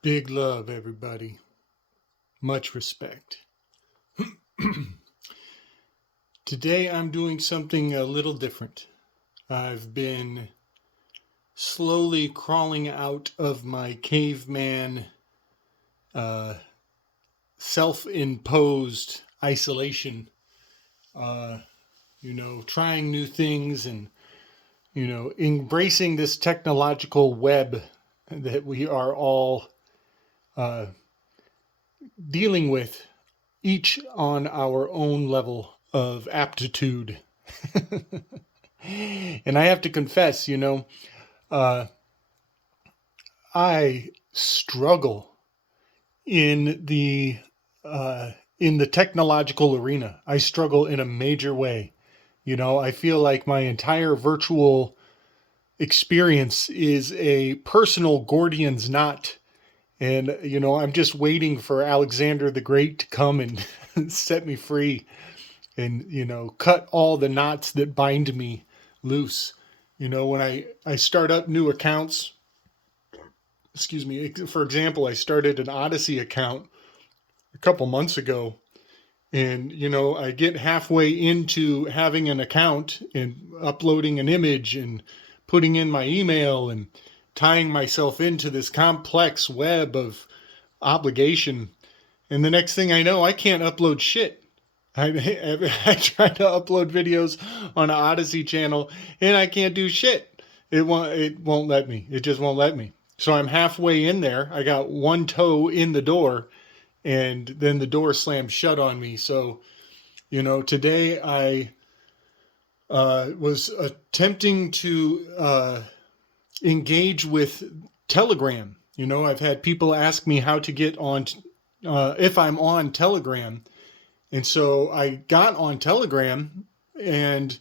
Big love, everybody. Much respect. Today I'm doing something a little different. I've been slowly crawling out of my caveman, uh, self imposed isolation, uh, trying new things and, embracing this technological web that we are all uh, dealing with, each on our own level of aptitude. And I have to confess, uh, I struggle in the in the technological arena. I struggle in a major way. I feel like my entire virtual experience is a personal Gordian's knot. And, I'm just waiting for Alexander the Great to come and set me free and, cut all the knots that bind me loose. When I start up new accounts, excuse me, for example, I started an Odyssey account a couple months ago. And, I get halfway into having an account and uploading an image and putting in my email and tying myself into this complex web of obligation. And the next thing I know, I can't upload shit. I try to upload videos on an Odyssey channel and I can't do shit. It won't let me. It just won't let me. So I'm halfway in there. I got one toe in the door and then the door slams shut on me. So, today I was attempting to engage with Telegram. I've had people ask me how to get on, if I'm on Telegram. And so I got on Telegram, and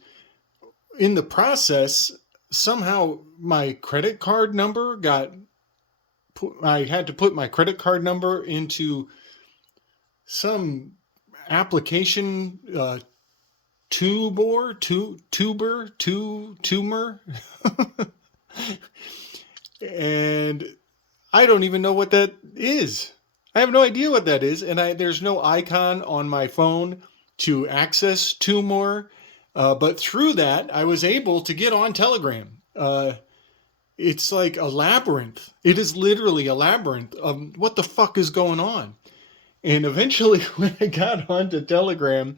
in the process, somehow my credit card number I had to put my credit card number into some application, tumor. And I don't even know what that is. I have no idea what that is, and there's no icon on my phone to access Tumor. But through that, I was able to get on Telegram. It's like a labyrinth. It is literally a labyrinth of what the fuck is going on. And eventually, when I got onto Telegram,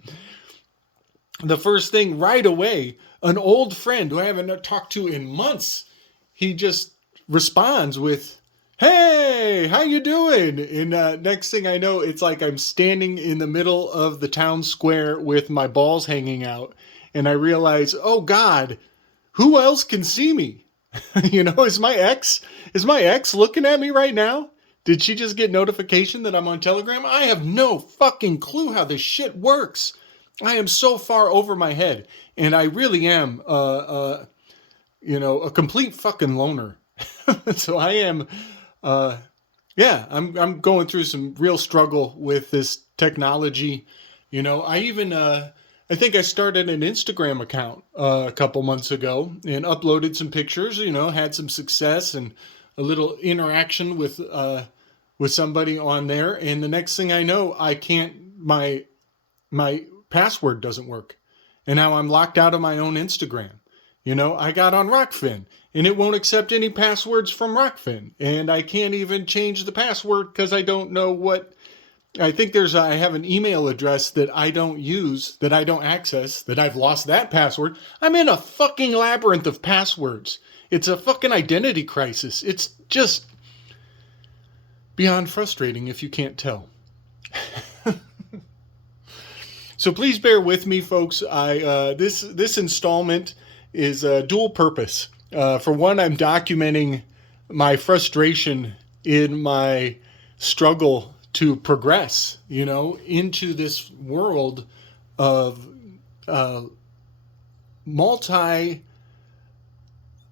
the first thing right away, an old friend who I haven't talked to in months, he just responds with, "Hey, how you doing?" And next thing I know, it's like I'm standing in the middle of the town square with my balls hanging out, and I realize, oh God, who else can see me? Is my ex looking at me right now? Did she just get notification that I'm on Telegram? I have no fucking clue how this shit works. I am so far over my head, and I really am, a complete fucking loner. So I am, I'm going through some real struggle with this technology. I think I started an Instagram account a couple months ago and uploaded some pictures. Had some success and a little interaction with somebody on there. And the next thing I know, I can't. My password doesn't work, and now I'm locked out of my own Instagram. I got on Rockfin, and it won't accept any passwords from Rockfin, and I can't even change the password because I don't know what. I think I have an email address that I don't use, that I don't access, that I've lost that password. I'm in a fucking labyrinth of passwords. It's a fucking identity crisis. It's just beyond frustrating if you can't tell. So please bear with me, folks. This installment is dual purpose. For one, I'm documenting my frustration in my struggle to progress, into this world of multi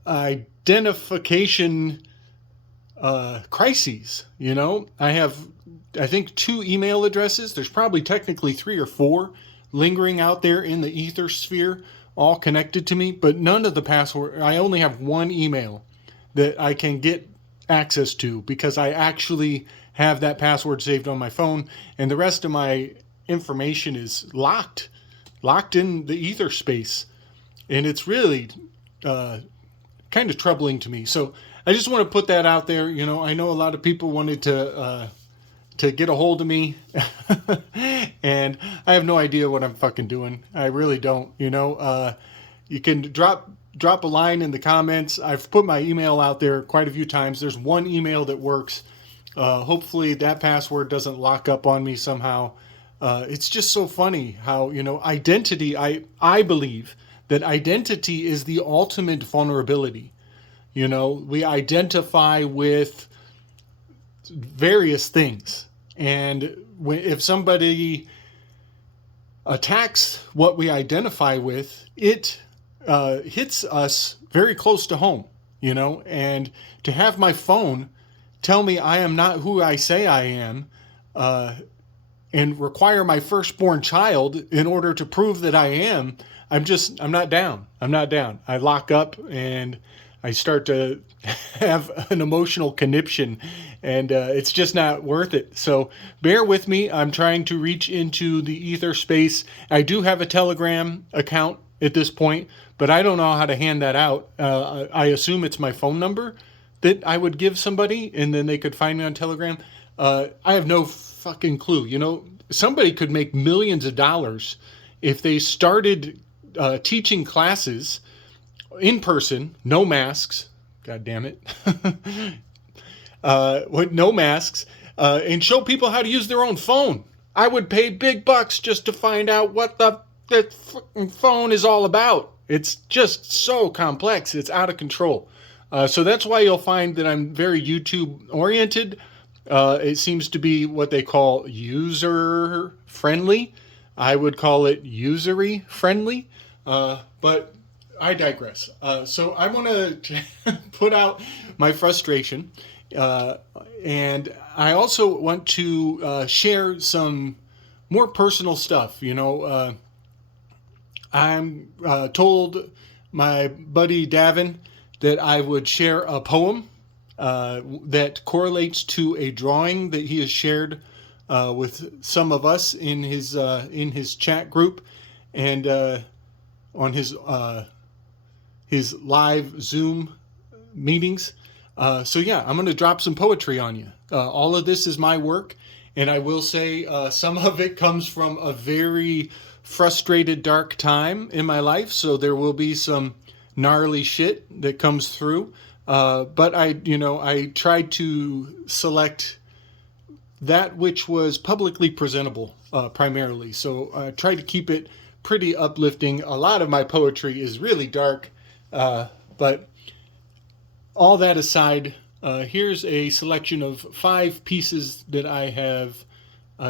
identification crises. I have, I think, 2 email addresses. There's probably technically 3 or 4 lingering out there in the ether sphere, all connected to me, but none of the password. I only have one email that I can get access to, because I actually have that password saved on my phone, and the rest of my information is locked in the ether space. And it's really kind of troubling to me. So I just want to put that out there. You know, I know a lot of people wanted to get a hold of me, and I have no idea what I'm fucking doing. I really don't. You know, you can drop a line in the comments. I've put my email out there quite a few times. There's one email that works. Hopefully that password doesn't lock up on me somehow. It's just so funny how, you know, identity, I believe that identity is the ultimate vulnerability. You know, we identify with various things. And if somebody attacks what we identify with, it hits us very close to home, you know. And to have my phone tell me I am not who I say I am, and require my firstborn child in order to prove that I am, I'm not down. I'm not down. I lock up and I start to have an emotional conniption, and it's just not worth it. So bear with me. I'm trying to reach into the ether space. I do have a Telegram account at this point, but I don't know how to hand that out. I assume it's my phone number that I would give somebody, and then they could find me on Telegram. I have no fucking clue. You know, somebody could make millions of dollars if they started teaching classes in person, no masks. God damn it. With no masks, and show people how to use their own phone. I would pay big bucks just to find out what the phone is all about. It's just so complex. It's out of control. So that's why you'll find that I'm very YouTube oriented. It seems to be what they call user friendly. I would call it usury friendly. But I digress. So I want to put out my frustration. And I also want to share some more personal stuff. You know, I'm told my buddy Davin that I would share a poem that correlates to a drawing that he has shared with some of us in his chat group, and on his live Zoom meetings. So yeah, I'm going to drop some poetry on you. All of this is my work, and I will say some of it comes from a very frustrated, dark time in my life. So there will be some gnarly shit that comes through. But I tried to select that which was publicly presentable primarily. So I tried to keep it pretty uplifting. A lot of my poetry is really dark, but all that aside, here's a selection of 5 pieces that I have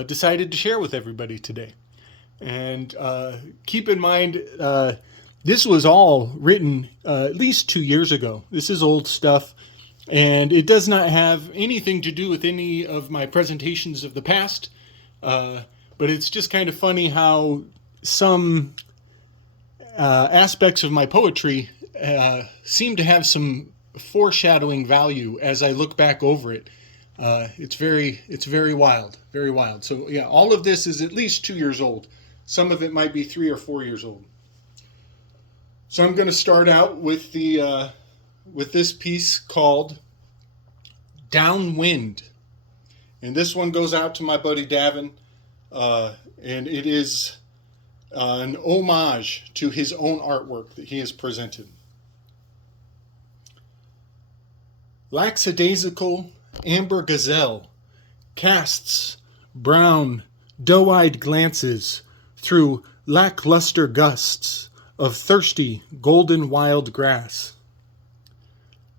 decided to share with everybody today. And keep in mind, this was all written at least 2 years ago. This is old stuff, and it does not have anything to do with any of my presentations of the past. But it's just kind of funny how some aspects of my poetry seem to have some foreshadowing value as I look back over it. It's very wild, very wild. So yeah, all of this is at least 2 years old. Some of it might be 3 or 4 years old. So I'm going to start out with with this piece called Downwind. And this one goes out to my buddy Davin, and it is an homage to his own artwork that he has presented. Lackadaisical amber gazelle casts brown, doe-eyed glances through lackluster gusts of thirsty, golden wild grass.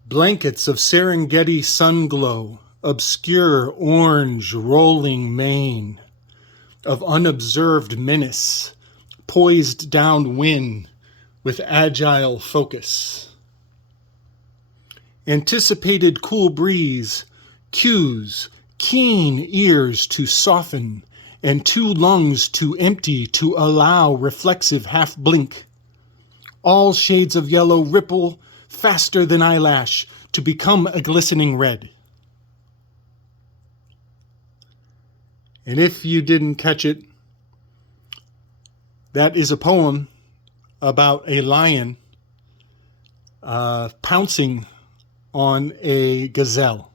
Blankets of Serengeti sunglow obscure orange rolling mane of unobserved menace, poised downwind with agile focus. Anticipated cool breeze cues keen ears to soften and 2 lungs to empty to allow reflexive half blink. All shades of yellow ripple faster than eyelash to become a glistening red. And if you didn't catch it, that is a poem about a lion pouncing on a gazelle.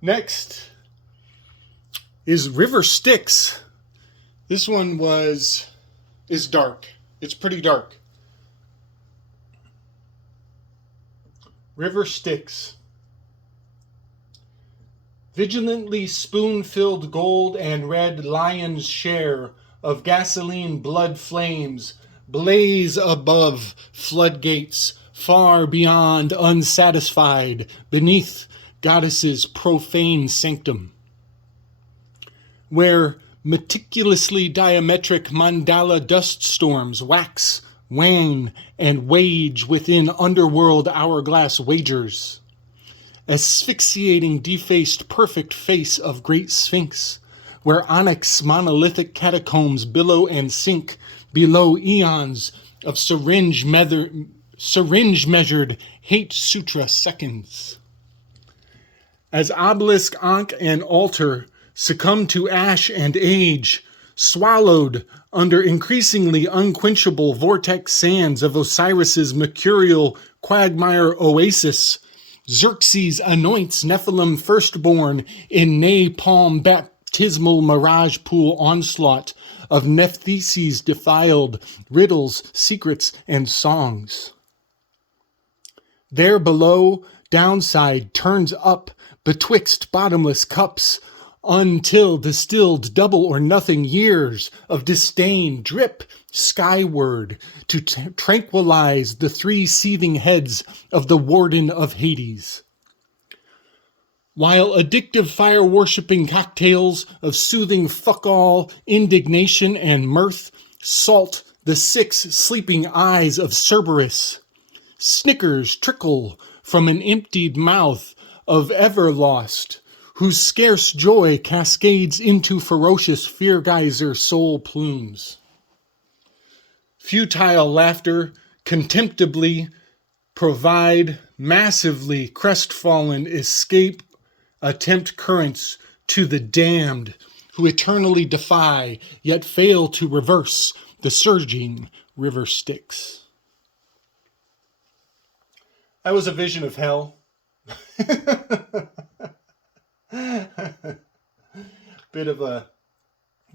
Next is River Styx. This one is dark. It's pretty dark. River Styx. Vigilantly spoon-filled gold and red lion's share of gasoline blood flames blaze above floodgates far beyond unsatisfied beneath goddess's profane sanctum, where meticulously diametric mandala dust storms wax, wane, and wage within underworld hourglass wagers. Asphyxiating defaced perfect face of great sphinx, where onyx monolithic catacombs billow and sink below eons of syringe measured hate sutra seconds. As obelisk, ankh, and altar succumb to ash and age, swallowed under increasingly unquenchable vortex sands of Osiris's mercurial quagmire oasis, Xerxes anoints Nephilim firstborn in napalm baptismal mirage pool onslaught of Nephtheses defiled riddles, secrets, and songs. There below, downside turns up betwixt bottomless cups, until distilled double or nothing years of disdain drip skyward to tranquilize the three seething heads of the warden of Hades. While addictive fire-worshipping cocktails of soothing fuck-all indignation and mirth salt the 6 sleeping eyes of Cerberus, snickers trickle from an emptied mouth of Everlost, whose scarce joy cascades into ferocious fear geyser soul plumes. Futile laughter contemptibly provide massively crestfallen escape attempt currents to the damned who eternally defy yet fail to reverse the surging river Styx. That was a vision of hell. Bit of a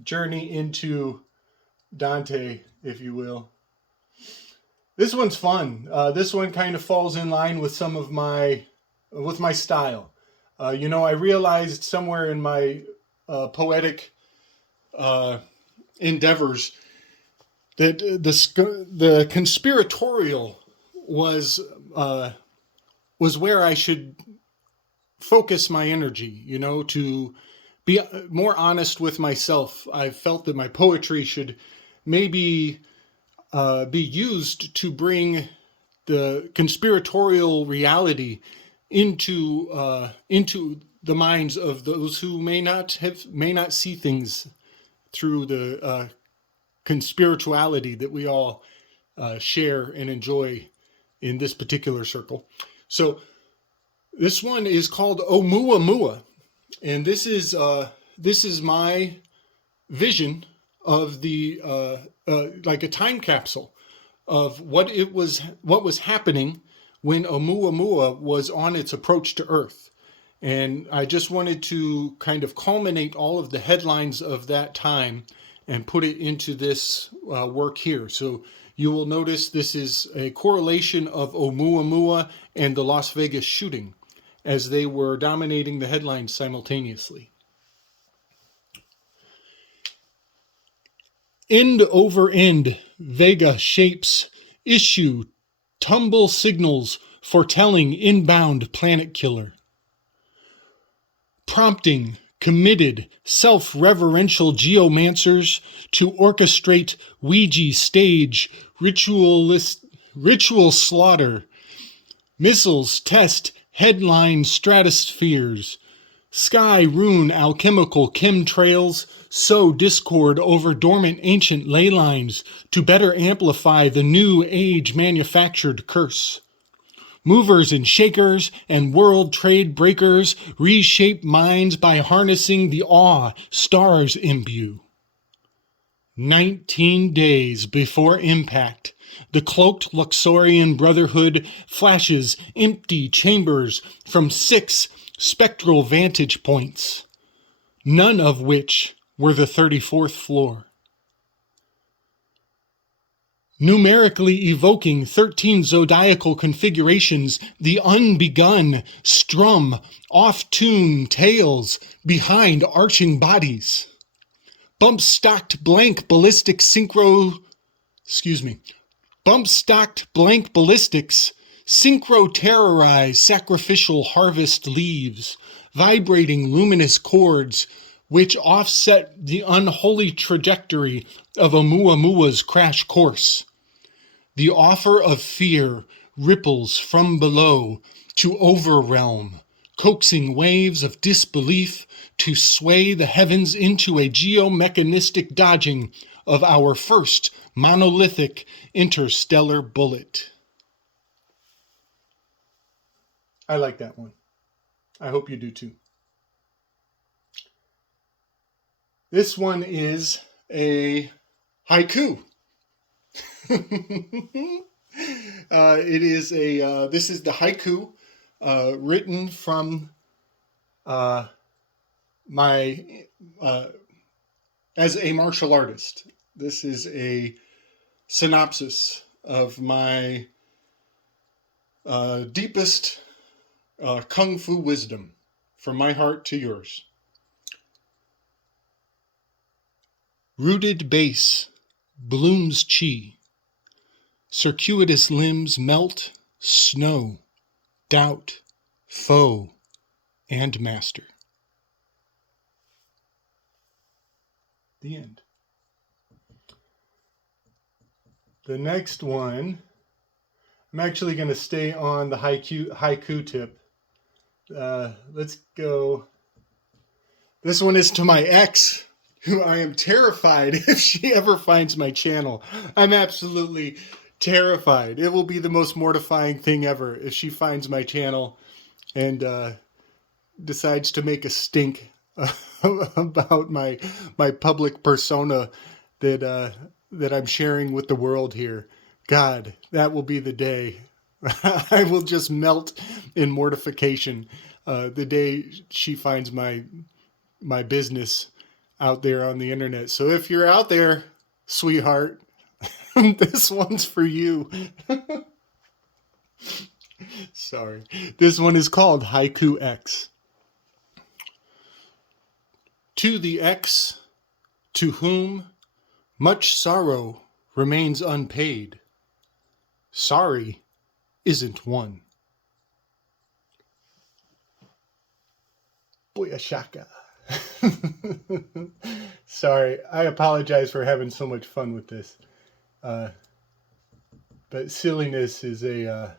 journey into Dante, if you will. This one's fun. This one kind of falls in line with some of my style. I realized somewhere in my poetic endeavors that the conspiratorial was where I should focus my energy, to be more honest with myself. I felt that my poetry should maybe be used to bring the conspiratorial reality into the minds of those who may not see things through the conspirituality that we all share and enjoy in this particular circle. So this one is called Omua, and this is my vision of the like a time capsule of what was happening when Oumuamua was on its approach to Earth. And I just wanted to kind of culminate all of the headlines of that time and put it into this work here. So you will notice this is a correlation of Oumuamua and the Las Vegas shooting, as they were dominating the headlines simultaneously. End over end, Vega shapes issue tumble signals foretelling inbound planet killer. Prompting committed, self-reverential geomancers to orchestrate Ouija stage ritual slaughter. Missiles test headline stratospheres, Sky rune alchemical chemtrails sow discord over dormant ancient ley lines to better amplify the new age manufactured curse. Movers and shakers and world trade breakers reshape minds by harnessing the awe stars imbue. 19 days before impact, the cloaked Luxorian Brotherhood flashes empty chambers from 6 spectral vantage points, none of which were the 34th floor. Numerically evoking 13 zodiacal configurations, the unbegun strum off-tune tales behind arching bodies. Bump-stocked blank ballistics synchro-terrorize sacrificial harvest leaves, vibrating luminous chords which offset the unholy trajectory of Oumuamua's crash course. The offer of fear ripples from below to overwhelm, coaxing waves of disbelief to sway the heavens into a geomechanistic dodging of our first monolithic interstellar bullet. I like that one. I hope you do too. This one is a haiku. This is the haiku written from my as a martial artist. This is a synopsis of my deepest kung fu wisdom, from my heart to yours. Rooted base blooms chi. Circuitous limbs melt snow, doubt, foe, and master. The end. The next one, I'm actually going to stay on the haiku tip. Let's go. This one is to my ex, who I am terrified if she ever finds my channel. I'm absolutely terrified. It will be the most mortifying thing ever if she finds my channel and decides to make a stink about my public persona that I'm sharing with the world here. God, that will be the day. I will just melt in mortification the day she finds my business out there on the internet. So if you're out there, sweetheart, this one's for you. Sorry. This one is called Haiku X. To the X, to whom much sorrow remains unpaid, sorry isn't one. Booyashaka. Sorry, I apologize for having so much fun with this. But silliness is a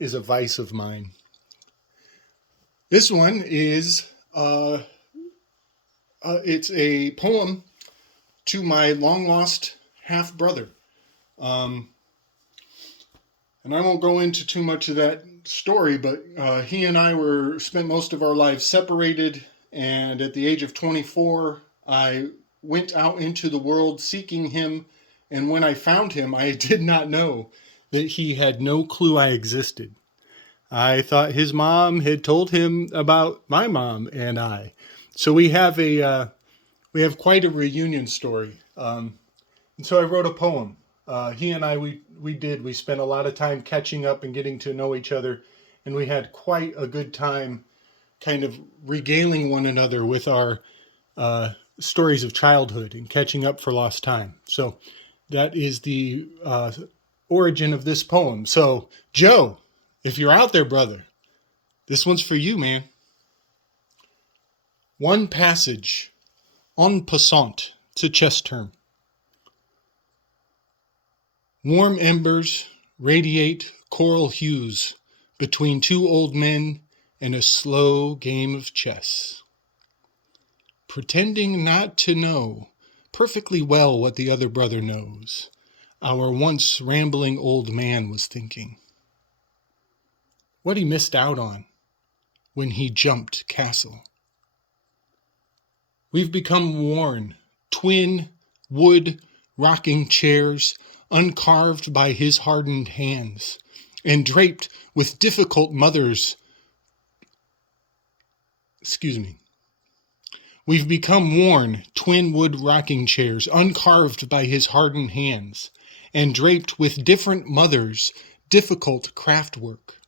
vice of mine. This one is it's a poem to my long lost half brother. And I won't go into too much of that story, but he and I spent most of our lives separated. And at the age of 24, I went out into the world seeking him. And when I found him, I did not know that he had no clue I existed. I thought his mom had told him about my mom and I. So we have quite a reunion story. And so I wrote a poem. He and I, we spent a lot of time catching up and getting to know each other. And we had quite a good time kind of regaling one another with our stories of childhood and catching up for lost time. So that is the origin of this poem. So, Joe, if you're out there, brother, this one's for you, man. One passage, en passant, it's a chess term. Warm embers radiate coral hues between two old men and a slow game of chess. Pretending not to know perfectly well what the other brother knows, our once rambling old man was thinking. What he missed out on when he jumped castle. We've become worn, twin wood rocking chairs, uncarved by his hardened hands, and draped with difficult mothers. We've become worn, twin wood rocking chairs, uncarved by his hardened hands, and draped with different mothers' difficult craft work.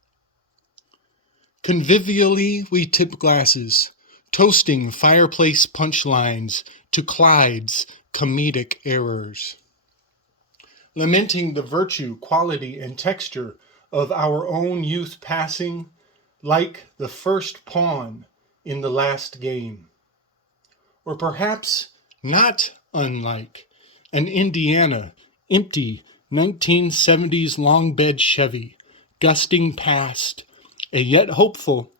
Convivially we tip glasses, toasting fireplace punchlines to Clyde's comedic errors. Lamenting the virtue, quality, and texture of our own youth passing like the first pawn in the last game. Or perhaps not unlike an Indiana empty 1970s long bed Chevy gusting past a yet hopeful,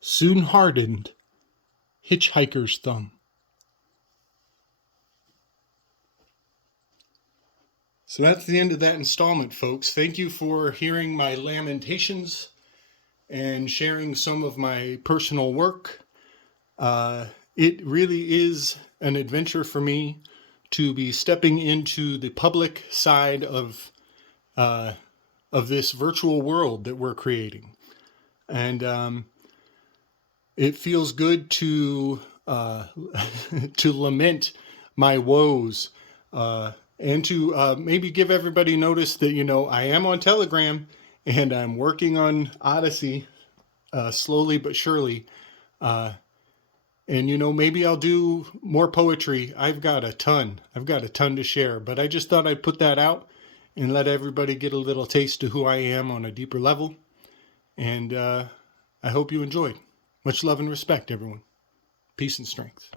soon hardened hitchhiker's thumb. So that's the end of that installment, folks. Thank you for hearing my lamentations and sharing some of my personal work. It really is an adventure for me to be stepping into the public side of this virtual world that we're creating. And it feels good to to lament my woes and to maybe give everybody notice that, I am on Telegram and I'm working on Odyssey slowly but surely. And, maybe I'll do more poetry. I've got a ton to share, but I just thought I'd put that out and let everybody get a little taste of who I am on a deeper level. And I hope you enjoyed. Much love and respect, everyone. Peace and strength.